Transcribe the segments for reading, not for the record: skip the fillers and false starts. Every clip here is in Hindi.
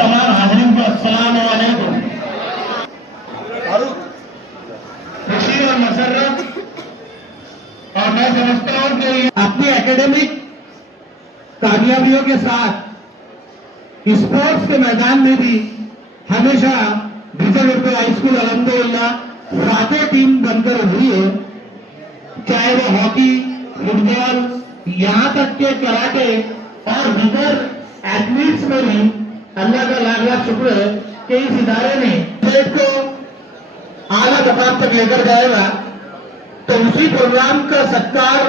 तमाम हाजिरीन को अस्सलाम वालेकुम। खुशी और मसरत, और मैं समझता हूं कि अपनी एकेडमिक कामयाबियों के साथ स्पोर्ट्स के मैदान में भी हमेशा विजय उर्दू हाई स्कूल अल्हम्दुलिल्लाह सातों टीम बनकर हुई है, चाहे वो हॉकी, फुटबॉल, यहाँ तक के कराटे और दीगर एथलीट्स में भी अल्लाह का लाख लाख शुक्र है कि इस इदारे ने स्टेट को आला मकाम तक लेकर जाएगा। तो उसी प्रोग्राम का सत्कार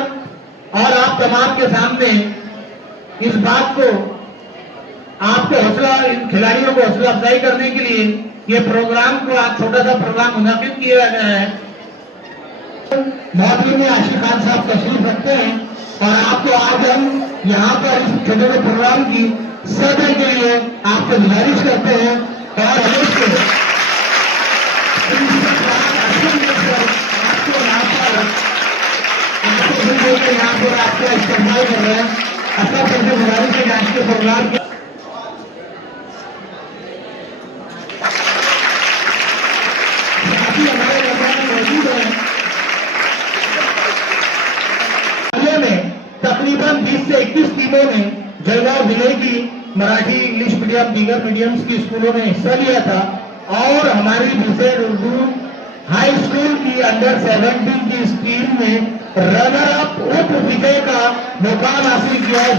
और आप तमाम के सामने इस बात को आपको हौसला, इन खिलाड़ियों को हौसला अफजाई करने के लिए ये प्रोग्राम को आज छोटा सा प्रोग्राम मुनाकिद किया गया है। मोहतरम में आशिक खान साहब तशरीफ रखते हैं और आपको आज हम यहाँ पर इस छोटे से प्रोग्राम की सदर के लिए आपसे गुजारिश करते हैं और यहाँ पर आपका इस्तेमाल कर रहे हैं। अच्छा करके गुजारिश है आज के प्रोग्राम की तकरीबन 20 से 21 टीमों ने जलगांव जिले की मराठी, इंग्लिश मीडियम, दीगर मीडियम्स की स्कूलों में हिस्सा लिया था और हमारी विशेष उर्दू हाई स्कूल की अंडर 17 की इस टीम ने रनर अप उप विजय का मुकाम हासिल किया है।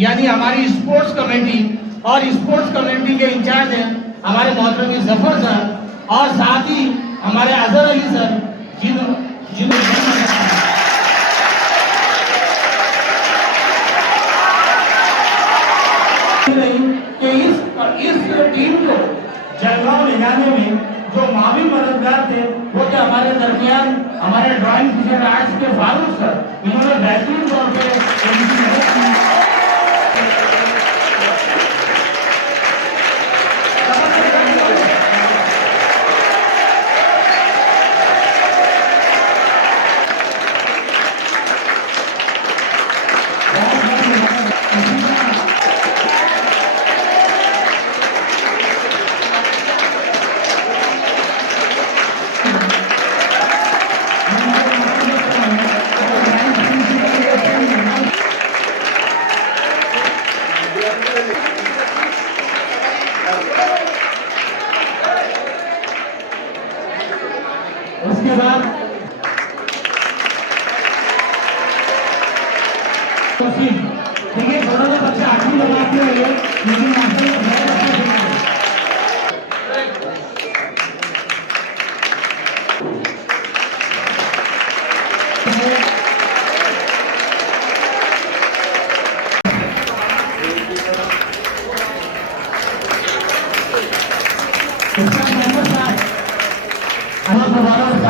यानी हमारी स्पोर्ट्स कमेटी और स्पोर्ट्स कमेटी के इंचार्ज हैं हमारे मोहतरम जफर सर और साथ ही हमारे अजहर अली सर कि इस टीम को जलगांव ले जाने में जो मावी मददगार थे वो थे हमारे दरमियान हमारे ड्राइंग टीचर आर्ट्स के फारूक सर। इन्होंने बेहतरीन तौर पर उनकी मदद की। उसके बाद देखिए थोड़ा सा बच्चा आठवीं लगाते हुए लेकिन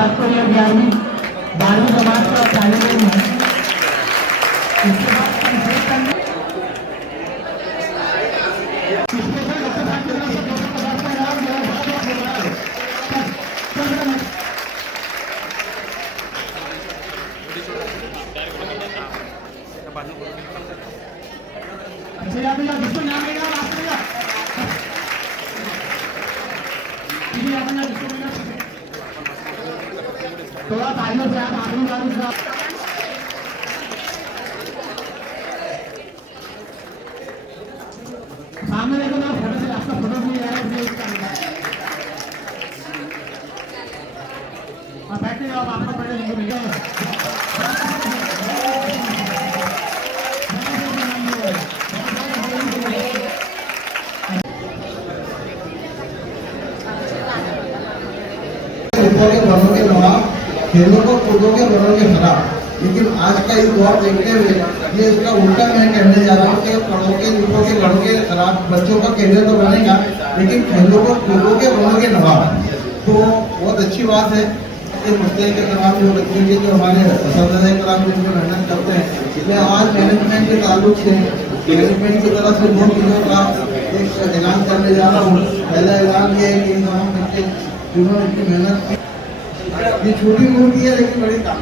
आपको यह 11वीं 12वीं जमात का तालिब इल्म है। इसके बाद जिसको नाम लेगा थोड़ा तालियों से आप आखिरी बार सामने देखो ना, फोटो से आपका फोटो भी आ रहा है। बैठे जाओ, आपका पढ़े लिखे मिल जाए। बनोगे नवाब, खेलों को कूदोगे बनोगे खराब। लेकिन आज का ये दौर देखते हुए ये इसका उल्टा मैं कहने जा रहा हूँ कि पढ़ोगे लिखोगे लड़ोगे खराब, बच्चों का कैरियर तो बनेगा लेकिन खेलों को कूदोगे बनोगे नवाब। तो बहुत अच्छी बात है कि मुस्तैद के तमाम जो बच्चे के जो हमारे पसंदीदा कराम जो मेहनत करते हैं, इसमें आज मैनेजमेंट के ताल्लुक से मैनेजमेंट की तरफ से 2 चीज़ों का एक ऐलान करने जा रहा हूँ। पहला ऐलान ये है कि इन तमाम बच्चे जिन्होंने इतनी मेहनत की, ये छोटी मूर्ति है लेकिन बड़ी काम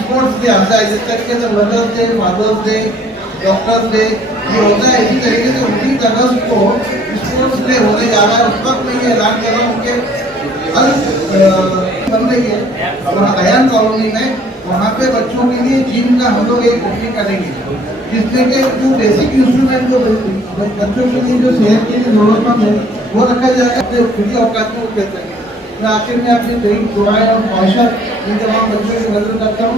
स्पोर्ट्स डे आता है जिस तरीके से mother's day, father's day, doctor's day ये होता है, इसी तरीके से 19 अगस्त को स्पोर्ट्स डे होने जा रहा है। उस वक्त मैं ये ऐलान कर रहा हूँ कि बन रही है और अयान कॉलोनी में, वहाँ पे बच्चों के लिए जिम का हम लोग एक ओपनिंग करेंगे, जिसमें कि जो बेसिक इंस्ट्रूमेंट जो बच्चों के लिए जो सेहत के लिए जरूरतमंद है वो रखा जाएगा अपने खुली औकात में उपयोग करेंगे। मैं आखिर में अपनी कई दुआएं और ख्वाहिशत इन तमाम बच्चों की मदद करता हूँ।